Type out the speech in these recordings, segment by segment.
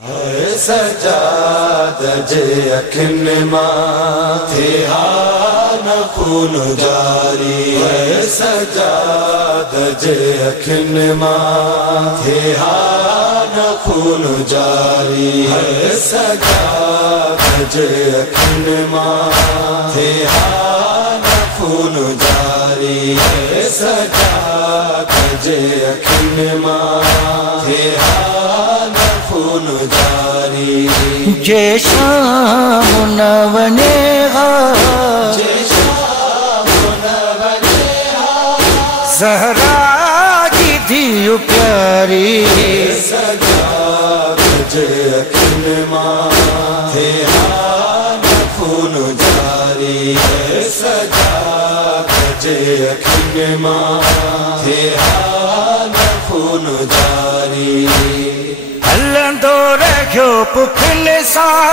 हाय सजाद जे अखिन मां थे हा न खून जारी। हाय सजाद जे अखिन मां थे हा न खून जारी। हाय सजाद जे अखिन मां थे हा न खून जारी। हाय सजाद जे अखिन मां थे हा न खून जारी। जे शाम न वने हा, जे शाम न वने हा, ज़हरा जी धीउ प्यारी। सजाद जे अखिन मां थे हा न खून जारी। सजाद जे अखिन मां थे हा न खून जारी। हलंदो रहियो पुखिन सां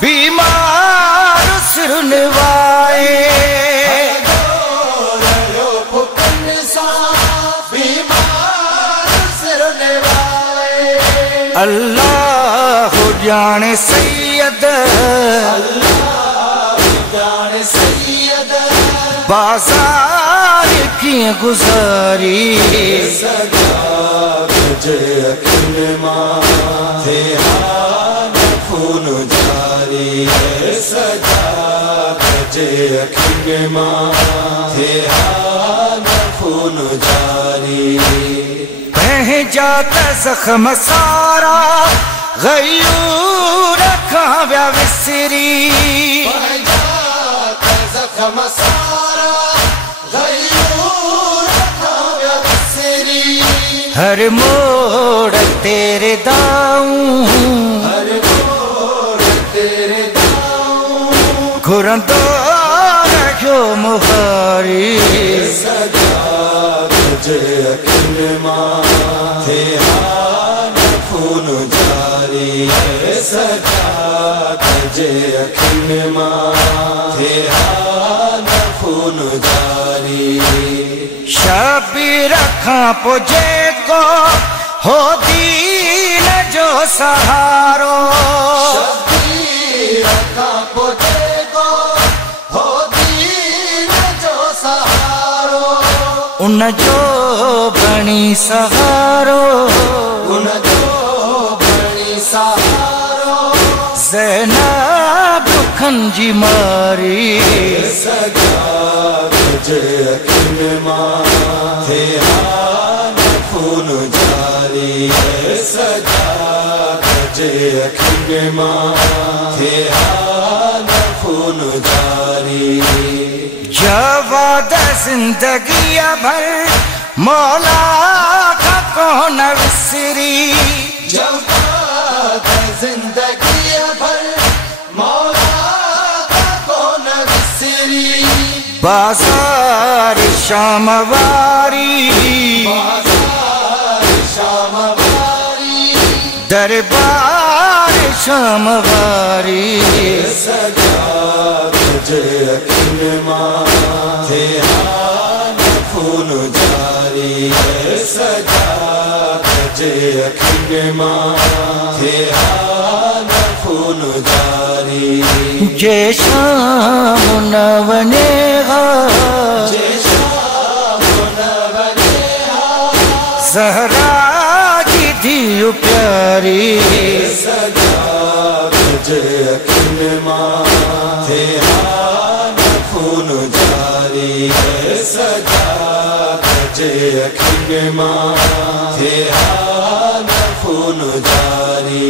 बीमार सिर निवाए। अल्लाह जाने सैयद, जाने सैयद बाज़ार कीअं गुज़ारी। सजाद जे अखिन मां थे हा न खून जारी। सजाद जे अखिन मां थे हा न खून जारी। पंहिंजा त ज़ख़्म सारा ग़यूर खां विया विसरी। ज़ख़्म सारा ग़यूर खां विया विसरी। हर मोड़ तेरे दाऊं, हर मोड़ तेरे दाऊं, घुरंदो रहियो मुहारी। सजाद जे अखिन मां थे हा न खून जारी। सजाद जे अखिन मां थे हा न खून जारी। शबीर खां पोइ जेको हो दीन जो सहारो। शबीर खां पोइ जेको हो दीन जो सहारो। उन जो बणी सहारो, उन जो बणी सहारो। ज़ैनब दुखन जी मारी। सजाद जे अखिन मां थे हा न खून जारी। सजाद जे अखिन मां थे हा न खून जारी। जवाद ज़िंदगी भर मौला का कौन विसरी। जवाद ज़िंदगी भर मौला का कौन विसरी। बाज़ार शाम वारी, बाज़ार शाम वारी, दरबार शाम वारी। सजाद जे अखिन मां थे हा न खून जारी। सजाद जे अखिन मां थे हा न खून जारी। जे शाम न वने हा, जे शाम न वने हा, ज़हरा जी धीउ प्यारी। सजाद जे अखिन मां थे हा न खून जारी। सजाद जे अखिन मां थे हा न खून जारी।